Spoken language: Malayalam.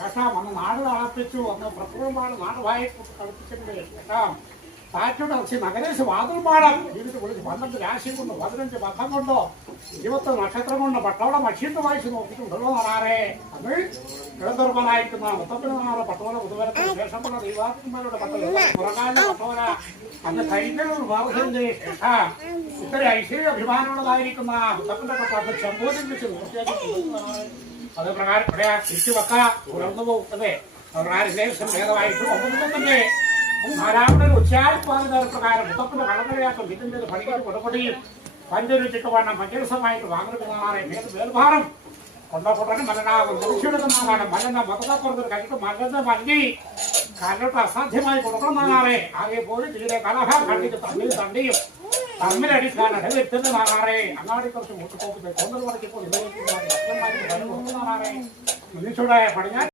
കേട്ടാ അന്ന് നാട് തളപ്പിച്ചു അന്ന് പ്രഭുവാണ് നാടുവായി കളിപ്പിച്ചിട്ടുണ്ട് കേട്ടാ കാറ്റോട് പക്ഷേ നഗരേശ് വാതിൽപാടം ജീവിതത്തിൽ വിളിച്ച് 12 രാശി കൊണ്ടോ 15 പഥം കൊണ്ടോ 20 നക്ഷത്രം കൊണ്ടോ പട്ടോളം മഷീട്ട് വായിച്ച് നോക്കിയിട്ടുണ്ടല്ലോ നാറാറെ അത് ഇടതുറപ്പനായിരിക്കുന്ന മുത്തപ്പന് നാറ് പട്ടോല പുതുവരത്തിന് ശേഷമുള്ള ദൈവാത്മാരുടെ പുറകാലിന്റെ പട്ടോല അന്ന് കഴിക്കുന്നത് വാർത്തന്റെ കേട്ടാ ഇത്ര ഐശ്വര്യ അഭിമാനമുള്ളതായിരിക്കുന്ന മുത്തപ്പന്റെ പട്ടം ചെമ്പോതിൽ വെച്ച് പൂർത്തിയാക്കി അത് പ്രകാരം ഇവിടെ തിരിച്ചു വെക്ക ഉയർന്നു പോകുന്നത് പ്രകാരം ഭേദമായിട്ട് ഒമ്പതിന്റെ നാരായണൻ ഉച്ചാരിപ്പാത പ്രകാരം മുത്തപ്പന്റെ കടന്നരയാക്കം ഇതിന്റെ പണിക്ക് പുറപ്പെടുകയും പഞ്ചരുചിക്ക് വേണം പഞ്ചരസമായിട്ട് വാങ്ങുന്നതാണ് വേൽഭാരം കൊണ്ടപ്പോട്ടന് മലനാകും മുറിച്ചെടുക്കുന്നതാണ് മലന മതപ്പുറത്ത് കഴിട്ട് മലന്ന് മല്ലി കാലോട്ട് അസാധ്യമായി കൊടുക്കുന്നതാണ് ആകെ പോയി തീരെ കലഹ കണ്ടിട്ട് തണ്ടിയും തമ്മിലടിക്കാൻ ഇടവെത്തുന്നതാണാറേ അങ്ങാടി കുറച്ച് മുട്ടുപോക്ക് കൊണ്ടു പറിച്ചപ്പോൾ മുന്നീച്ചൂടെ പടിഞ്ഞാൽ